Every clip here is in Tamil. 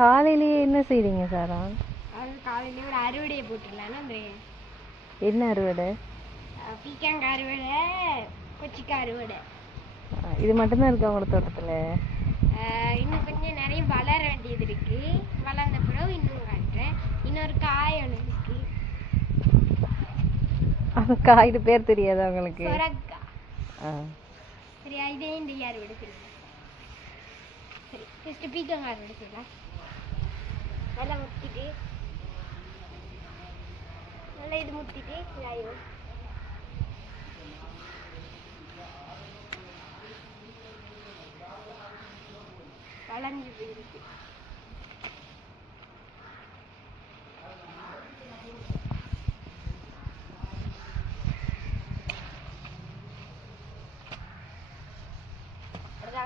காலையிலேயே என்ன செய்றீங்க சாரா? அது காலையிலேயே ஒரு அறுவடையை போட்டுடலான்னு அந்த என்ன அறுவடை? பீக்காங்காய் அறுவடை, கொச்சிக்காய் அறுவடை. இது மட்டும்தான் இருக்கா உங்களோட தோட்டத்தில்? இன்னும் கொஞ்சம் நிறைய வளர வேண்டியது இருக்கு. வளர்ந்த பிறகு இன்னும் காட்டுறேன். இன்னொரு காய் ஒன்று இருக்கு. அந்த காய்க்கு பேர் தெரியாதா உங்களுக்கு? சொரக்காய். சரியா, இதே இந்த அறுவடை செய்யலாம். சரி, ஃபஸ்ட்டு பீக்கங்காய் அறுவடை செய்யலாம். நல்லா முத்திட்டு நல்லா இது முத்திட்டு ஆயிடும். வளைஞ்சு போயிருக்கு.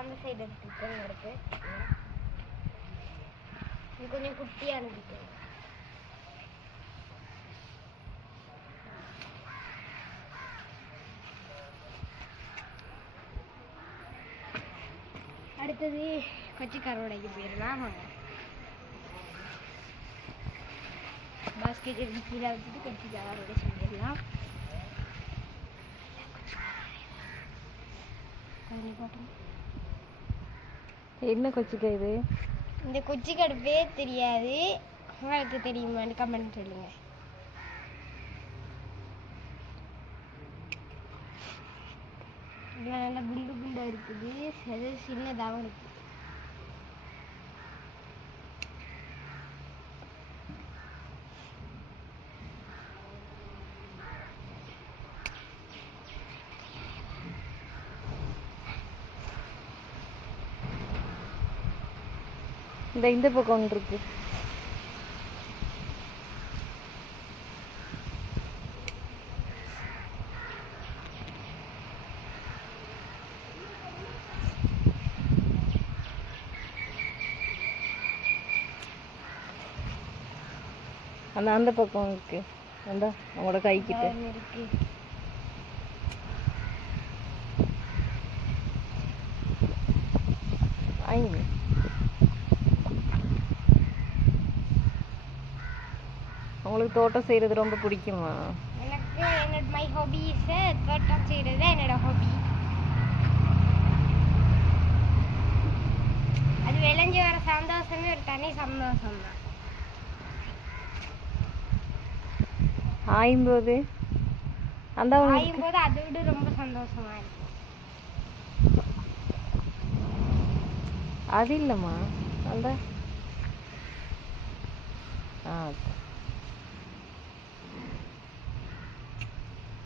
அந்த சைடு எடுத்து இது கொஞ்சம் குட்டியாக இருந்துச்சு. அடுத்தது கொச்சிக்காரோடைக்கு போயிடலாம். பாஸ்கெட் எடுத்து கீழே வச்சுட்டு கொச்சிக்காரோட செஞ்சிடலாம். என்ன கொச்சிக்காய் இது? இந்த கொச்சிக்காய் பேர் தெரியாது, உங்களுக்கு தெரியுமான்னு கமெண்ட் சொல்லுங்க. நல்லா குண்டு குண்டாக இருக்குது, அது சின்னதாகவும் இருக்குது. இந்த பக்கம் ஒன்று இருக்கு. அந்த பக்கம் இருக்கு. அந்த உங்களோட கைக்கிட்ட இருக்கு. உங்களுக்கு தோட்டம் செய்கிறது ரொம்ப பிடிக்குமா? எனக்கு மை ஹாபி இஸ் தோட்டம் செய்கிறது என்னோட ஹாபி. அது விளைஞ்சி வர சந்தோஷமே ஒரு தனி சந்தோஷம் தான். ஆயும்போது அதை விட ரொம்ப சந்தோஷமா இருக்கும். அது இல்லைம்மா, அந்த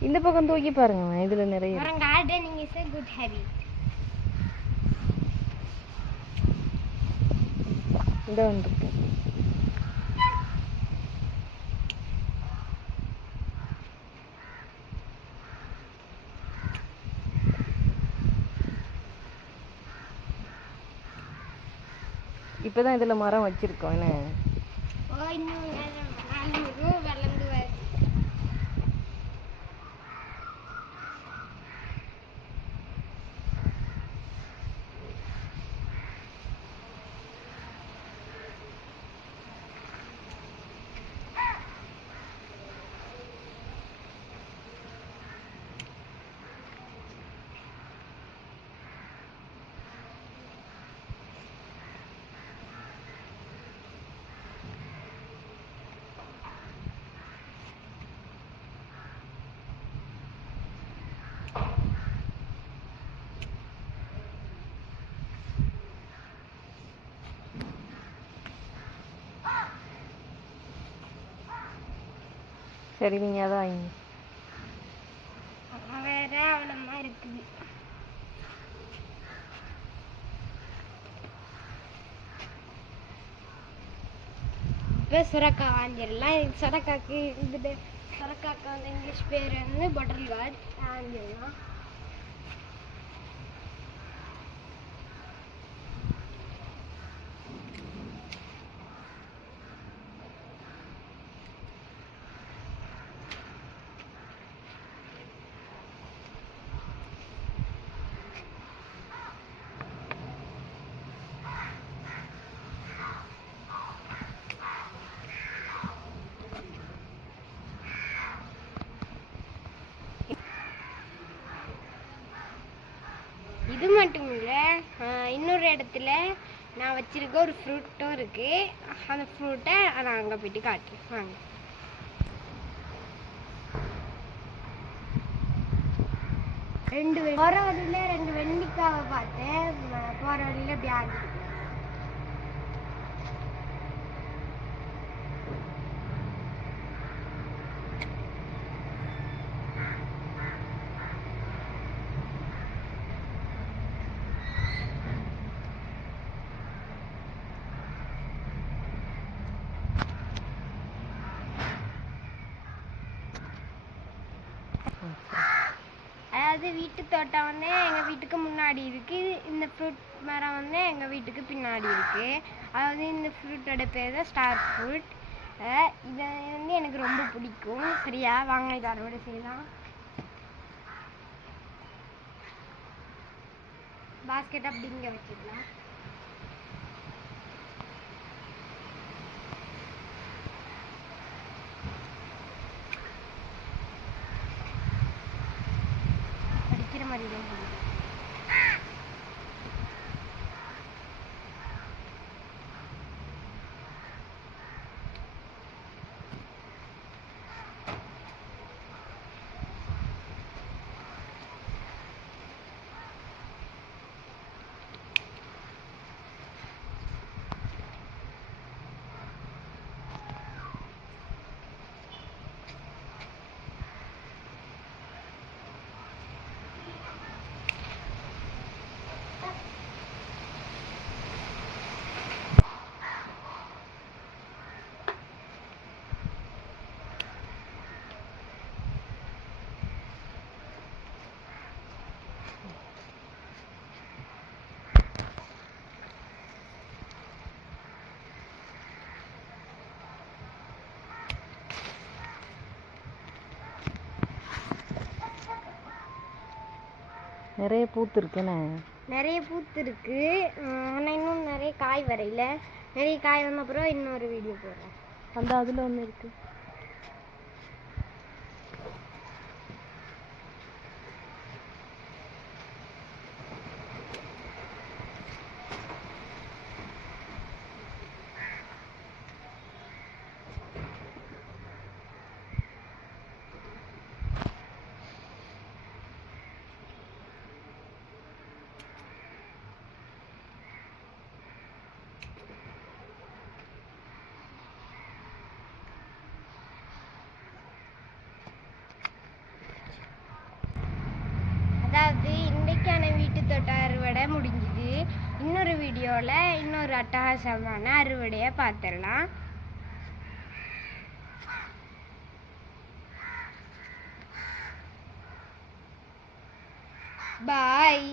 இந்த பக்கம் தூக்கி பாருங்க, இதுல நிறைய gardening is a good habit. இந்த வந்து இப்பதான் இதுல மரம் வச்சிருக்கோம். என்ன சரி, நீங்க அதான் வேற அவ்வளோமா இருக்குது. இப்போ சுரக்காய் வாங்கிடலாம். சுரக்காய்க்கு இந்த சுரக்காய்க்கு வந்து இங்கிலீஷ் பேர் வந்து பட்டர் கார்ட் வாங்கிடலாம். இன்னொரு இடத்துல நான் வச்சிருக்க ஒரு ஃப்ரூட்டும் இருக்கு. அந்த ஃப்ரூட்டை நான் அங்கே போயிட்டு காட்டுறேன் வாங்க. போகிற வழியில் 2 வெண்ணிக்காவை பார்த்தேன். போகிற வழியில் இப்படி ஆகிட்டு அதாவது வீட்டு தோட்டம் வந்து எங்கள் வீட்டுக்கு முன்னாடி இருக்குது. இந்த ஃப்ரூட் மரம் வந்து எங்கள் வீட்டுக்கு பின்னாடி இருக்குது. அதாவது இந்த ஃப்ரூட்டோட பேர் தான் ஸ்டார் ஃப்ரூட். இதை வந்து எனக்கு ரொம்ப பிடிக்கும். சரியா வாங்க இதை அறுவடை செய்யலாம். பாஸ்கெட் அப்படி இங்கே வச்சுக்கலாம். படிக்கிற மாதிரி தான் போடுது. நிறைய பூத்து இருக்குண்ணே. நிறைய பூத்து இருக்கு. ஆனால் இன்னும் நிறைய காய் வரையில. நிறைய காய் வந்த அப்புறம் இன்னொரு வீடியோ போடுறேன். அந்த அதில் ஒன்று இருக்கு. அதாவது இன்றைக்கான வீட்டு தோட்ட அறுவடை முடிஞ்சுது. இன்னொரு வீடியோவில் இன்னொரு அட்டகாசமான அறுவடையை பார்த்துடலாம். பாய்.